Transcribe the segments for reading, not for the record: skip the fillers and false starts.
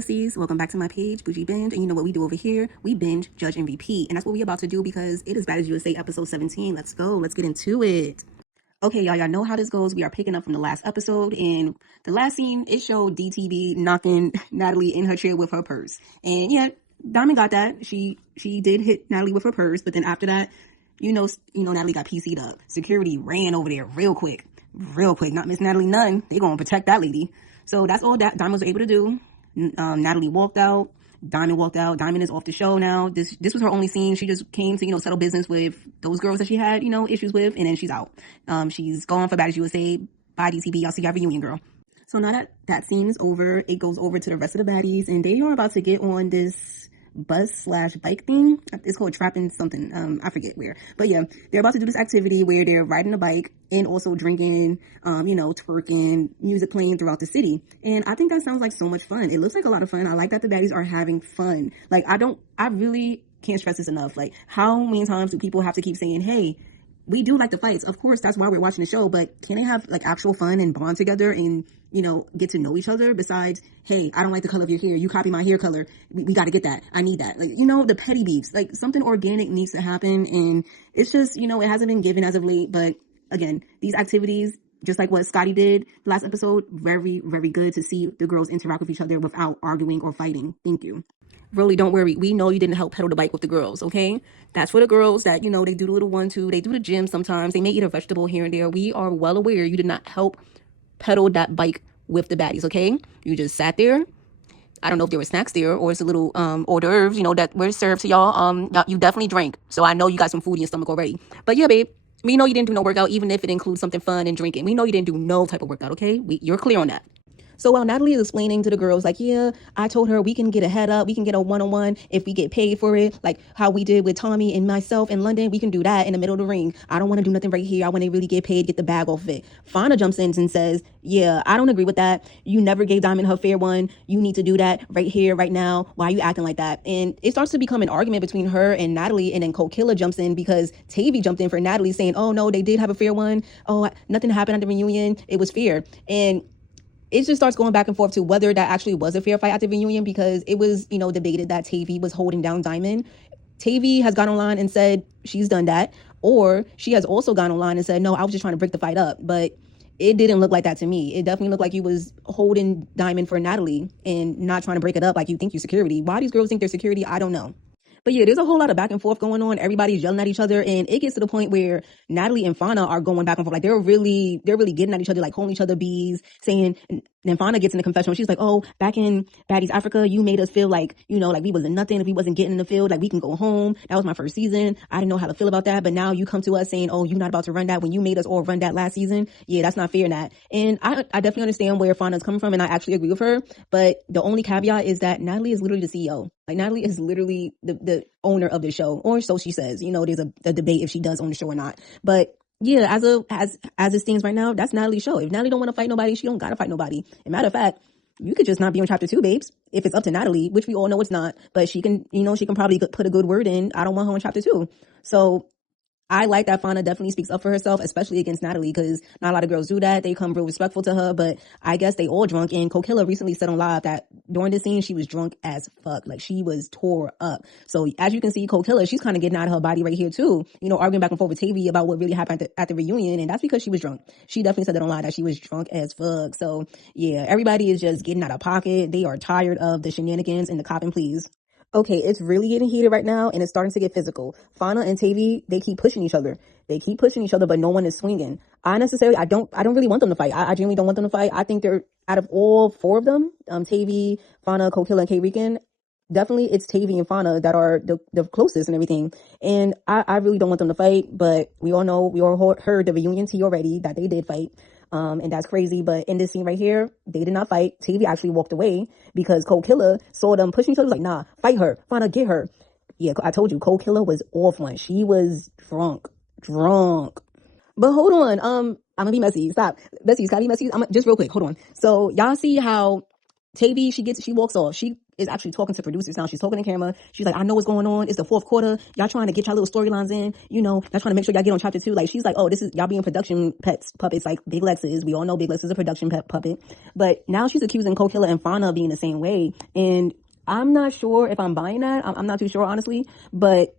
besties, welcome back to my page, Bougie Binge, and you know what we do over here? We binge, judge, and repeat, and that's what we're about to do because it is Baddies USA episode 17. Let's go, let's get into it. Okay, y'all know how this goes. We are picking up from the last episode, and the last scene, it showed DTV knocking Natalie in her chair with her purse, and yeah, Diamond got that. She did hit Natalie with her purse, but then after that, you know, Natalie got PC'd up. Security ran over there real quick. Not Miss Natalie none. They gonna protect that lady. So that's all that Diamond was able to do. Natalie walked out. Diamond walked out. Diamond is off the show now. This was her only scene. She just came to, settle business with those girls that she had, issues with, and then she's out. She's gone for Baddies USA. Bye, DTV. I'll see y'all reunion, girl. So now that scene is over, it goes over to the rest of the baddies, and they are about to get on this bus/bike thing. It's called trapping something. I forget where, but yeah, they're about to do this activity where they're riding a bike and also drinking, twerking, music playing throughout the city. And I think that sounds like so much fun. It looks like a lot of fun. I like that the baddies are having fun. Like, I really can't stress this enough. Like, how many times do people have to keep saying, hey, we do like the fights. Of course, that's why we're watching the show, but can they have like actual fun and bond together and, get to know each other besides, hey, I don't like the color of your hair. You copy my hair color. We got to get that. I need that. Like, the petty beefs, like something organic needs to happen. And it's just, it hasn't been given as of late. But again, these activities, just like what Scotty did last episode, very, very good to see the girls interact with each other without arguing or fighting. Thank you. Really, don't worry. We know you didn't help pedal the bike with the girls, okay? That's for the girls that, they do the little 1-2. They do the gym sometimes. They may eat a vegetable here and there. We are well aware you did not help pedal that bike with the baddies, okay? You just sat there. I don't know if there were snacks there or it's a little hors d'oeuvres, that were served to y'all. You definitely drank. So I know you got some food in your stomach already. But yeah, babe, we know you didn't do no workout, even if it includes something fun and drinking. We know you didn't do no type of workout, okay? You're clear on that. So while Natalie is explaining to the girls, like, yeah, I told her we can get a head up. We can get a one-on-one if we get paid for it. Like how we did with Tommie and myself in London. We can do that in the middle of the ring. I don't want to do nothing right here. I want to really get paid, get the bag off of it. Fania jumps in and says, yeah, I don't agree with that. You never gave Diamond her fair one. You need to do that right here, right now. Why are you acting like that? And it starts to become an argument between her and Natalie. And then Kold Killa jumps in because Tavii jumped in for Natalie saying, oh, no, they did have a fair one. Oh, nothing happened at the reunion. It was fair. And it just starts going back and forth to whether that actually was a fair fight at the reunion because it was, debated that Tavii was holding down Diamond. Tavii has gone online and said she's done that, or she has also gone online and said, no, I was just trying to break the fight up. But it didn't look like that to me. It definitely looked like he was holding Diamond for Natalie and not trying to break it up like you think you're security. Why these girls think they're security, I don't know. But yeah, there's a whole lot of back and forth going on. Everybody's yelling at each other, and it gets to the point where Natalie and Fania are going back and forth. Like they're really getting at each other, like calling each other bees, saying. And then Fania gets in the confessional. She's like, "Oh, back in Baddies Africa, you made us feel like like we wasn't nothing if we wasn't getting in the field. Like we can go home. That was my first season. I didn't know how to feel about that. But now you come to us saying, oh, you're not about to run that when you made us all run that last season. Yeah, that's not fair, Nat. And I definitely understand where Fania's coming from, and I actually agree with her. But the only caveat is that Natalie is literally the CEO. Like Natalie is literally the owner of the show, or so she says. There's a debate if she does own the show or not. But yeah, as it stands right now, that's Natalie's show. If Natalie don't want to fight nobody, she don't gotta fight nobody. And matter of fact, you could just not be on chapter 2, babes. If it's up to Natalie, which we all know it's not, but she can, she can probably put a good word in. I don't want her on chapter 2. So I like that Fania definitely speaks up for herself, especially against Natalie, because not a lot of girls do that. They come real respectful to her, but I guess they all drunk. And Kold Killa recently said on live that during this scene, she was drunk as fuck. Like she was tore up. So as you can see, Kold Killa, she's kind of getting out of her body right here too. Arguing back and forth with Tavii about what really happened at the reunion. And that's because she was drunk. She definitely said that on live that she was drunk as fuck. So yeah, everybody is just getting out of pocket. They are tired of the shenanigans and the cop and please. Okay, it's really getting heated right now, and it's starting to get physical. Fania and Tavii, they keep pushing each other. But no one is swinging. I don't really want them to fight. I genuinely don't want them to fight. I think they're, out of all 4 of them, Tavii, Fania, Kold Killa, and K-Rican, definitely it's Tavii and Fania that are the closest and everything. And I really don't want them to fight, but we all heard the reunion tea already that they did fight. And that's crazy. But in this scene right here, they did not fight. Tavii actually walked away because Kold Killa saw them pushing each other. Like, nah, fight her. Fania, get her. Yeah, I told you, Kold Killa was off one. She was drunk. But hold on. I'm gonna be messy. Stop. Bessie, Scotty, messy. Just real quick. Hold on. So y'all see how Tavii, she walks off. She is actually talking to producers now. She's talking to camera. She's like, I know what's going on. It's the fourth quarter. Y'all trying to get y'all little storylines in. Y'all trying to make sure y'all get on chapter 2. Like, she's like, oh, this is y'all being production puppets like Big Lex is. We all know Big Lex is a production puppet. But now she's accusing Kold Killa and Fania of being the same way. And I'm not sure if I'm buying that. I'm not too sure, honestly. But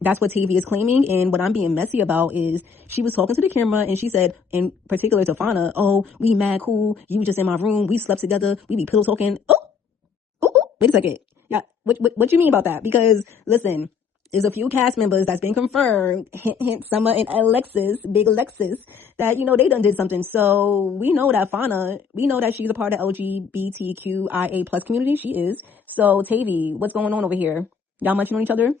that's what Tavii is claiming. And what I'm being messy about is she was talking to the camera and she said, in particular to Fania, oh, we mad cool. You was just in my room. We slept together. We be pillow talking. Wait a second. Yeah, what you mean about that? Because listen, there's a few cast members that's been confirmed, hint, hint, Summer and Alexis, Big Alexis, that, they done did something. So we know that Fania, we know that she's a part of LGBTQIA plus community. She is. So Tavii, what's going on over here? Y'all munching on each other?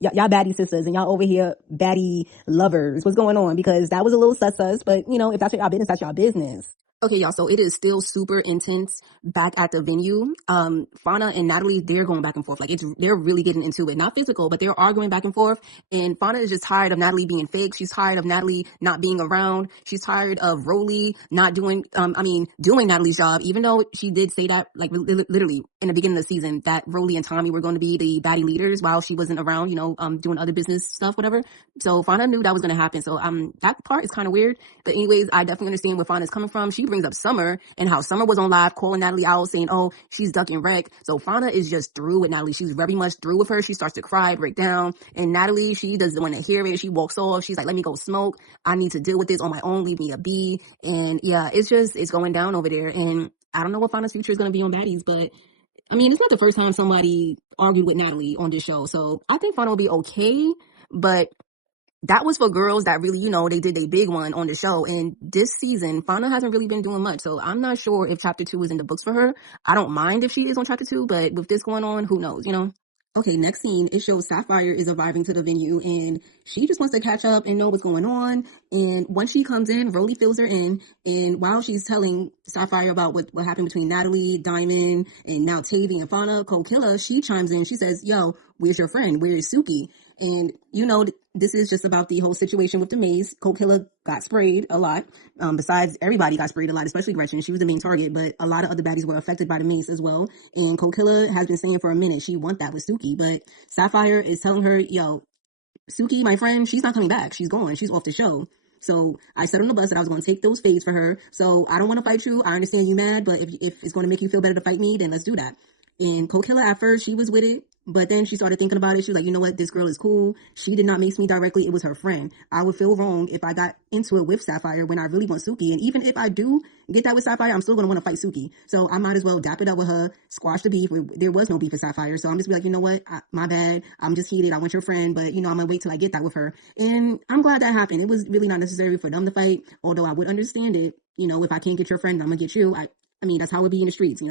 Y'all baddie sisters and y'all over here baddie lovers. What's going on? Because that was a little sus, but if that's y'all business, that's y'all business. Okay, y'all, so it is still super intense back at the venue. Fania and Natalie, they're going back and forth. Like, they're really getting into it. Not physical, but they're arguing back and forth. And Fania is just tired of Natalie being fake. She's tired of Natalie not being around. She's tired of Rolly not doing Natalie's job, even though she did say that, like, literally in the beginning of the season, that Rolly and Tommie were going to be the baddie leaders while she wasn't around, doing other business stuff, whatever. So Fania knew that was going to happen. So that part is kind of weird. But anyways, I definitely understand where Fania's coming from. She brings up Summer and how Summer was on live calling Natalie out saying, oh, she's ducking wreck. So Fania is just through with Natalie. She's very much through with her. She starts to cry, break down. And Natalie, she doesn't want to hear it. She walks off. She's like, let me go smoke. I need to deal with this on my own. Leave me a B. And yeah, it's going down over there. And I don't know what Fania's future is going to be on Baddies, but it's not the first time somebody argued with Natalie on this show. So I think Fania will be okay. But that was for girls that really, they did a big one on the show. And this season, Fania hasn't really been doing much. So I'm not sure if chapter 2 is in the books for her. I don't mind if she is on chapter 2, but with this going on, who knows? Okay, next scene, it shows Sapphire is arriving to the venue and she just wants to catch up and know what's going on. And once she comes in, Rolly fills her in. And while she's telling Sapphire about what happened between Natalie, Diamond, and now Tavii and Fania, Kold Killa, she chimes in. She says, yo, where's your friend? Where is Suki? And, this is just about the whole situation with the maze. Kold Killa got sprayed a lot. Besides, everybody got sprayed a lot, especially Gretchen. She was the main target, but a lot of other baddies were affected by the maze as well. And Kold Killa has been saying for a minute she want that with Suki, but Sapphire is telling her, yo, Suki, my friend, she's not coming back. She's gone. She's off the show. So I said on the bus that I was going to take those fades for her. So I don't want to fight you. I understand you mad, but if it's going to make you feel better to fight me, then let's do that. And Kold Killa, at first, she was with it. But then she started thinking about it. She was like, you know what? This girl is cool. She did not mace me directly. It was her friend. I would feel wrong if I got into it with Sapphire when I really want Suki. And even if I do get that with Sapphire, I'm still going to want to fight Suki. So I might as well dap it up with her, squash the beef. There was no beef with Sapphire. So I'm just be like, you know what? My bad. I'm just heated. I want your friend. But, I'm going to wait till I get that with her. And I'm glad that happened. It was really not necessary for them to fight. Although I would understand it. If I can't get your friend, I'm going to get you. That's how it be in the streets,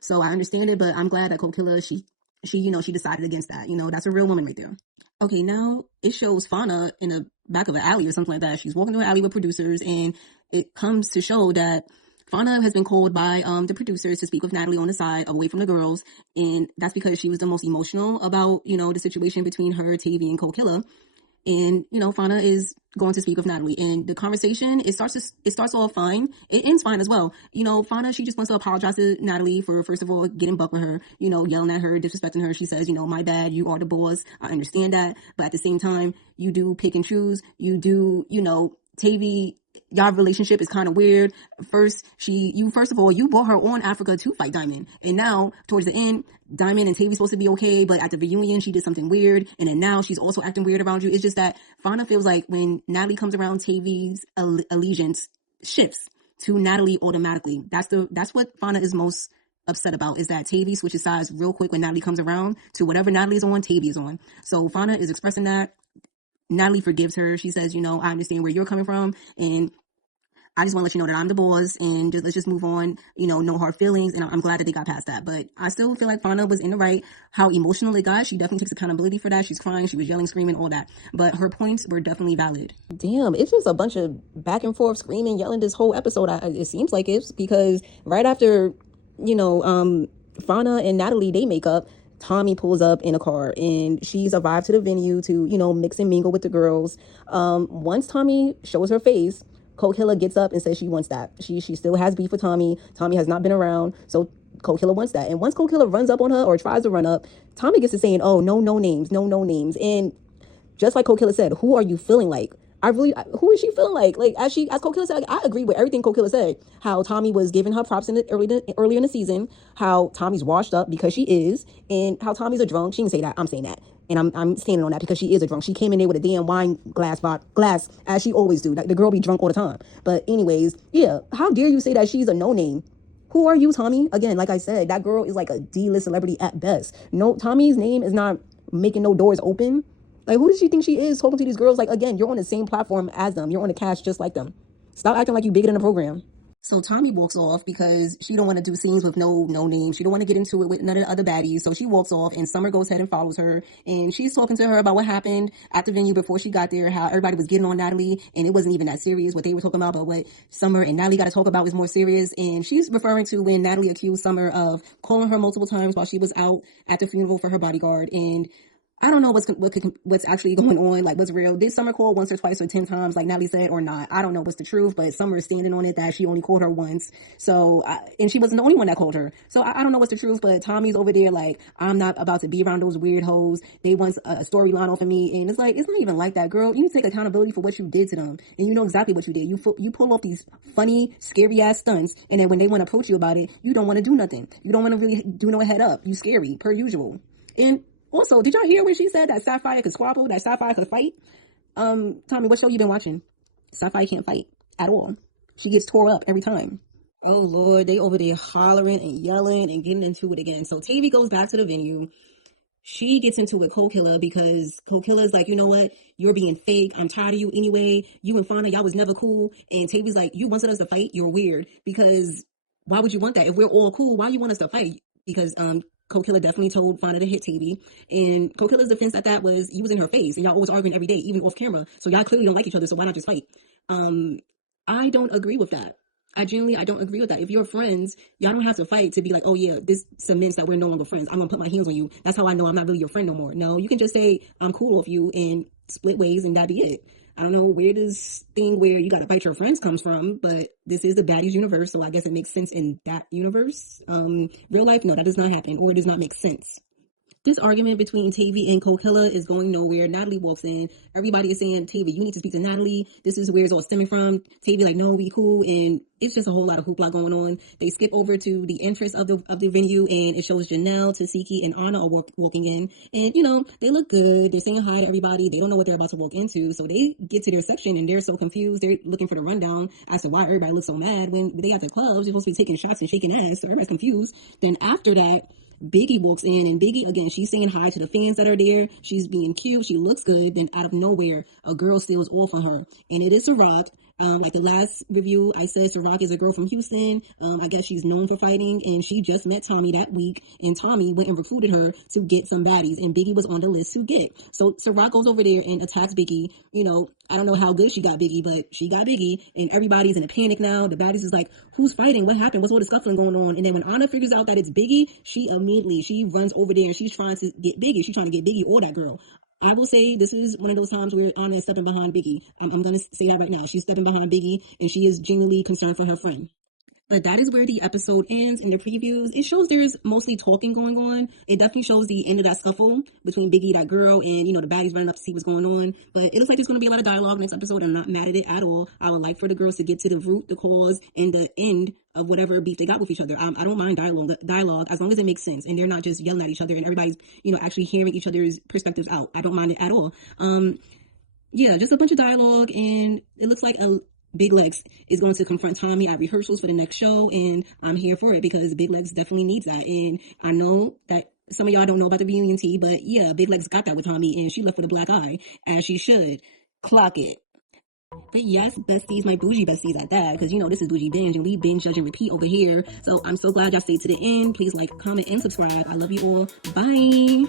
So I understand it. But I'm glad that Kold Killa, she decided against that. That's a real woman right there. Okay, now it shows Fania in the back of an alley or something like that. She's walking through an alley with producers, and it comes to show that Fania has been called by the producers to speak with Natalie on the side, away from the girls, and that's because she was the most emotional about, the situation between her, Tavii, and Kold Killa. And, Fania is going to speak with Natalie. And the conversation, it starts off fine. It ends fine as well. Fania, she just wants to apologize to Natalie for, first of all, getting buck with her, yelling at her, disrespecting her. She says, my bad, you are the boss. I understand that. But at the same time, you do pick and choose. You do, Tavii, y'all relationship is kind of weird. First of all, you brought her on Africa to fight Diamond. And now, towards the end, Diamond and Tavii supposed to be okay, but at the reunion, she did something weird. And then now she's also acting weird around you. It's just that Fania feels like when Natalie comes around, Tavii's allegiance shifts to Natalie automatically. That's what Fania is most upset about, is that Tavii switches sides real quick when Natalie comes around to whatever Natalie's on, Tavii is on. So Fania is expressing that. Natalie forgives her. She says, I understand where you're coming from, and I just want to let you know that I'm the boss, and let's just move on, no hard feelings. And I'm glad that they got past that. But I still feel like Fania was in the right. How emotional it got, she definitely takes accountability for that. She's crying, she was yelling, screaming, all that. But her points were definitely valid. Damn, it's just a bunch of back and forth, screaming, yelling this whole episode. It seems like it's because right after, Fania and Natalie, they make up, Tommie pulls up in a car and she's arrived to the venue to, mix and mingle with the girls. Once Tommie shows her face, Kold Killa gets up and says she wants that. She still has beef with Tommie. Tommie has not been around. So Kold Killa wants that. And once Kold Killa runs up on her or tries to run up, Tommie gets to saying, oh, no names, no names. And just like Kold Killa said, who are you feeling like? Who is she feeling like? Like, as Kold Killa said, I agree with everything Kold Killa said. How Tommie was giving her props earlier in the season. How Tommie's washed up because she is, and how Tommie's a drunk. She didn't say that. I'm saying that, and I'm standing on that because she is a drunk. She came in there with a damn wine glass, as she always do. Like, the girl be drunk all the time. But anyways, yeah. How dare you say that she's a no name? Who are you, Tommie? Again, like I said, that girl is like a D-list celebrity at best. No, Tommie's name is not making no doors open. Like, who does she think she is talking to these girls? Like, again, you're on the same platform as them. You're on the cast just like them. Stop acting like you bigger than the program. So Tommie walks off because she don't want to do scenes with no name. She don't want to get into it with none of the other baddies. So she walks off, and Summer goes ahead and follows her. And she's talking to her about what happened at the venue before she got there, how everybody was getting on Natalie, and it wasn't even that serious what they were talking about, but what Summer and Natalie got to talk about was more serious. And she's referring to when Natalie accused Summer of calling her multiple times while she was out at the funeral for her bodyguard. And I don't know what's actually going on, like what's real. Did Summer call once or twice or 10 times, like Natalie said, or not? I don't know what's the truth, but Summer is standing on it that she only called her once. So, and she wasn't the only one that called her. So I don't know what's the truth, but Tommie's over there like, I'm not about to be around those weird hoes. They want a storyline off of me. And it's like, it's not even like that, girl. You need to take accountability for what you did to them. And you know exactly what you did. You pull off these funny, scary ass stunts. And then when they want to approach you about it, you don't want to do nothing. You don't want to really do no head up. You scary, per usual. And also, did y'all hear when she said that Sapphire could squabble, that Sapphire could fight? Tommie, what show you been watching? Sapphire can't fight at all. She gets tore up every time. Oh, Lord, they over there hollering and yelling and getting into it again. So Tavii goes back to the venue. She gets into it with Kold Killa because Kold Killa is like, you know what? You're being fake. I'm tired of you anyway. You and Fania, y'all was never cool. And Tavii's like, you wanted us to fight? You're weird. Because why would you want that? If we're all cool, why you want us to fight? Because Kold Killa definitely told Fania to hit Tavii. And Kold Killa's defense at that was, he was in her face. And y'all always arguing every day, even off camera. So y'all clearly don't like each other, so why not just fight? I don't agree with that. I don't agree with that. If you're friends, y'all don't have to fight to be like, oh yeah, this cements that we're no longer friends. I'm gonna put my hands on you. That's how I know I'm not really your friend no more. No, you can just say, I'm cool with you and split ways and that'd be it. I don't know where this thing where you gotta fight your friends comes from, but this is the Baddies universe, so I guess it makes sense in that universe. Real life, no, that does not happen, or it does not make sense. This argument between Tavii and Kold Killa is going nowhere. Natalie walks in. Everybody is saying, Tavii, you need to speak to Natalie. This is where it's all stemming from. Tavii like, no, we cool. And it's just a whole lot of hoopla going on. They skip over to the entrance of the venue, and it shows Janelle, Tasiki, and Anna are walking in. And, you know, they look good. They're saying hi to everybody. They don't know what they're about to walk into. So they get to their section, and they're so confused. They're looking for the rundown as to why everybody looks so mad. When they at the clubs, they're supposed to be taking shots and shaking ass. So everybody's confused. Then after that, Biggie walks in, and Biggie, again, she's saying hi to the fans that are there. She's being cute. She looks good. Then out of nowhere, a girl steals off on her. And it is Ciroc. Like the last review, I said Ciroc is a girl from Houston. I guess she's known for fighting, and she just met Tommie that week, and Tommie went and recruited her to get some baddies, and Biggie was on the list to get. So Ciroc goes over there and attacks Biggie. You know, I don't know how good she got Biggie, but she got Biggie, and everybody's in a panic now. The baddies is like, who's fighting? What happened? What's all the scuffling going on? And then when Anna figures out that it's Biggie, she runs over there and she's trying to get Biggie. She's trying to get Biggie or that girl. I will say this is one of those times where Anna is stepping behind Biggie. I'm going to say that right now. She's stepping behind Biggie, and she is genuinely concerned for her friend. But that is where the episode ends. In the previews, it shows there's mostly talking going on. It definitely shows the end of that scuffle between Biggie, that girl, and, you know, the baddies running up to see what's going on. But it looks like there's going to be a lot of dialogue next episode. I'm not mad at it at all. I would like for the girls to get to the root, the cause, and the end of whatever beef they got with each other. I don't mind dialogue as long as it makes sense and they're not just yelling at each other and everybody's, you know, actually hearing each other's perspectives out. I don't mind it at all. Yeah, just a bunch of dialogue, and it looks like Big Legs is going to confront Tommie at rehearsals for the next show, and I'm here for it because Big Legs definitely needs that. And I know that some of y'all don't know about the VNT, but yeah, Big Legs got that with Tommie, and she left with a black eye, as she should. Clock it. But yes, besties, my bougie besties at that, because you know this is Bougie Binge, and we binge, judge, and repeat over here. So I'm so glad y'all stayed to the end. Please like, comment, and subscribe. I love you all. Bye.